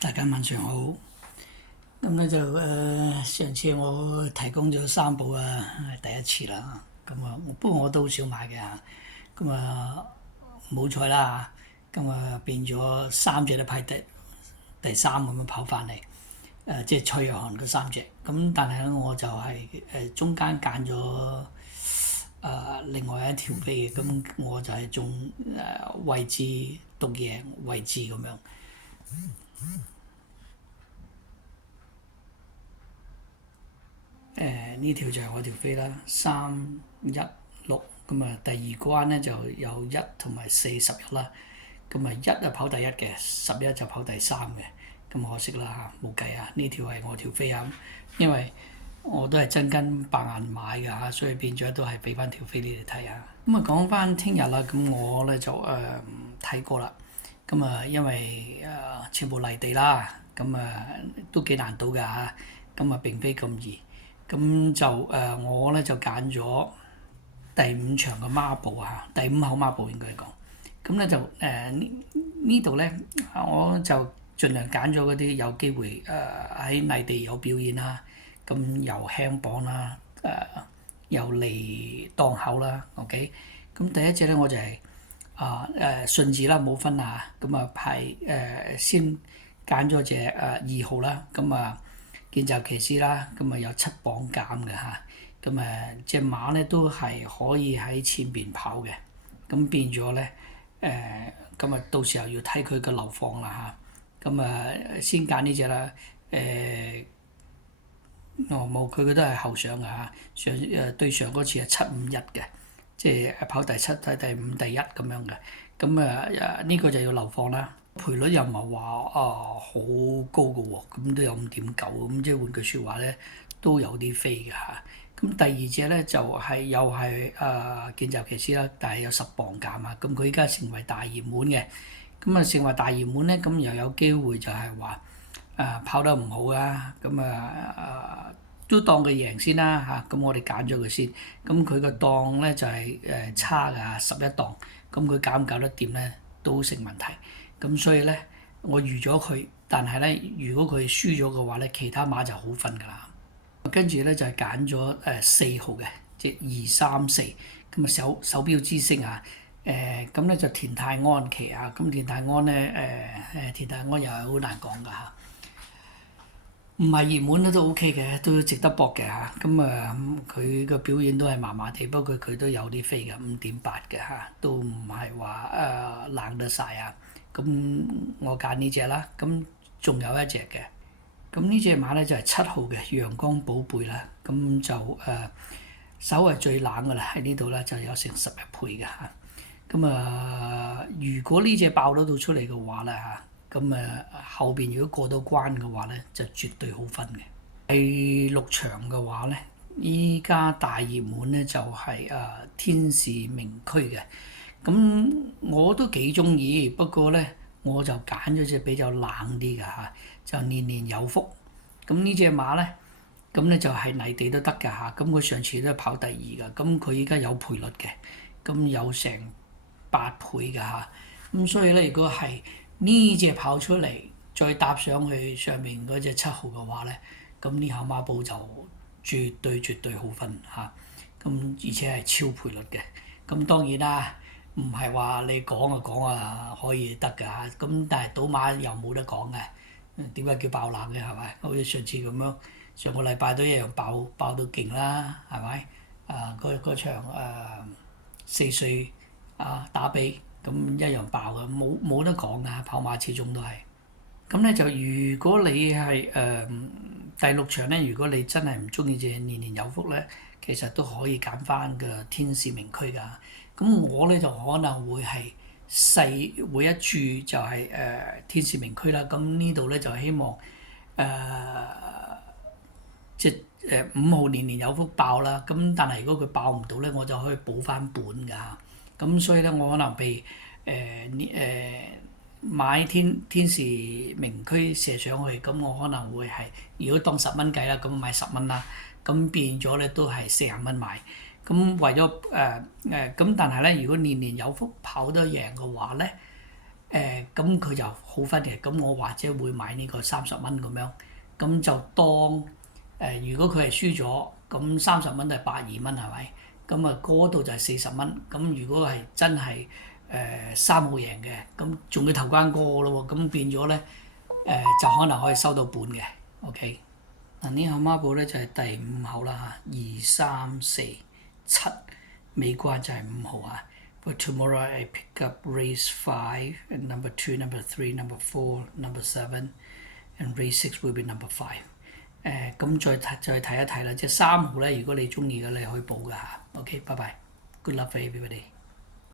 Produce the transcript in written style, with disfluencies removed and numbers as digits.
大家晚上好。咁咧就上次我提供咗三部啊，第一次啦。咁啊，不過我都好少買嘅嚇。咁啊，冇彩啦嚇。咁啊變咗三隻都排第三咁樣跑翻嚟。即係蔡若翰嗰三隻。咁但係咧，我就係中間揀咗另外一條飛嘅。咁我就係中位置獨贏位置咁樣。呢條就係我條飛啦，316咁啊。第二關咧就有1同埋4、11啦。咁啊1啊跑第一嘅，11就跑第三嘅。咁可惜啦嚇，冇計啊！呢條係我條飛啊，因為我都係真金白銀買㗎嚇，所以變咗都係俾翻條飛你哋睇下。咁啊講翻聽日啦，咁我咧就睇過啦。咁啊因為全部泥地啦，咁啊都幾難倒㗎嚇。咁啊並非咁易。咁就我咧就揀咗第五場嘅孖寶啊，第五口孖寶應該講。咁咧就呢度咧，我就盡量揀咗嗰啲有機會喺泥地有表現啦，咁又輕磅啦，又嚟檔口啦，OK。咁第一隻咧我就係順治啦，冇分啊，咁啊係先揀咗隻2號啦，咁啊。見習騎師啦，咁啊有7磅減嘅嚇，咁隻馬咧都係可以喺前邊跑嘅，咁變咗咧咁啊到時候要睇佢嘅流放啦嚇，咁先揀呢隻啦，冇佢都係後上嘅嚇，對上嗰次係751嘅，即係跑第七、第五、第一咁樣嘅，咁呢個就要流放啦。賠率又唔係話好高嘅喎，咁都有5.9，咁即係換句説話咧，都有啲飛嘅嚇。咁第二隻咧就係又係見習騎師啦，但係有10磅減啊，咁佢依家成為大熱門嘅。咁啊成為大熱門咧，咁又有機會就係話跑得唔好啊，咁都當佢贏先啦嚇。咁我哋揀咗佢先，咁佢個檔咧就係差㗎11檔，咁佢搞唔搞得掂咧都成問題。咁所以咧，我預咗佢，但係咧，如果佢輸咗嘅話咧，其他馬就好分㗎啦。跟住咧就係揀咗4號嘅，即係234，咁啊手錶之星啊，咁咧就田泰安騎啊，咁田泰安咧田泰安又係好難講㗎嚇，唔係熱門都 OK 嘅，都值得搏嘅嚇。咁佢個表現都係麻麻地，不過佢都有啲飛嘅5.8嘅嚇，都唔係話冷得晒啊。咁我揀呢隻啦，咁仲有一隻嘅，咁呢隻馬咧就係7號嘅陽光寶貝啦，咁就稍為最冷㗎啦，喺呢度咧就有成11倍嘅嚇，咁如果呢隻爆得到出嚟嘅話咧嚇，咁後邊如果過到關嘅話咧，就絕對好分嘅。第6場嘅話咧，依家大熱門咧就係天使名區嘅。咁我都幾中意，不過咧我就揀咗隻比較冷啲嘅嚇，就年年有福。咁呢隻馬咧，咁咧就係泥地都得㗎嚇。咁佢上次都係跑第二㗎，咁佢依家有賠率嘅，咁有成8倍㗎嚇。咁所以咧，如果係呢隻跑出嚟，再搭上去上面嗰隻7號嘅話咧，咁呢口馬寶就絕對好分嚇。咁而且係超賠率嘅。咁當然啦。唔係話你講可以得㗎嚇，咁但係賭馬又冇得講嘅，點解叫爆冷嘅係咪？好似上次咁樣，上個禮拜都一樣爆到勁啦，係咪？嗰場4歲打比咁一樣爆嘅，冇得講㗎，跑馬始終都係。咁咧就如果你係第6場咧，如果你真係唔中意隻年年有福咧，其實都可以揀翻個天使名區㗎。咁我咧就可能會係會一注就係天使名區啦。咁呢度咧就希望即係5號年年有福爆啦。咁但係如果佢爆唔到咧，我就可以補翻本㗎。咁所以咧，我可能被買天使名區射上去，咁我可能會係如果當10蚊計啦，咁買10蚊啦。咁變咗咧都係40蚊買。咁為咗咁但係咧，如果年年有福跑得贏嘅話咧，咁佢就好分嘅，咁我或者會買呢個30蚊咁樣，咁就當如果佢係輸咗，咁30蚊就係82蚊係咪？咁啊嗰度就係40蚊，咁如果係真係三號贏嘅，咁仲要頭關歌咯喎，咁變咗咧就可能可以收到本嘅，OK。嗱呢口孖寶咧就係第5口啦嚇，2、3、4、7，尾關就係5號啊。But tomorrow I pick up race 5 and number 2, number 3, number 4, number 7 and race 6 will be number 5。咁再睇一睇啦，即係3號咧，如果你中意嘅你可以報㗎嚇。OK，拜拜，Good luck for everybody。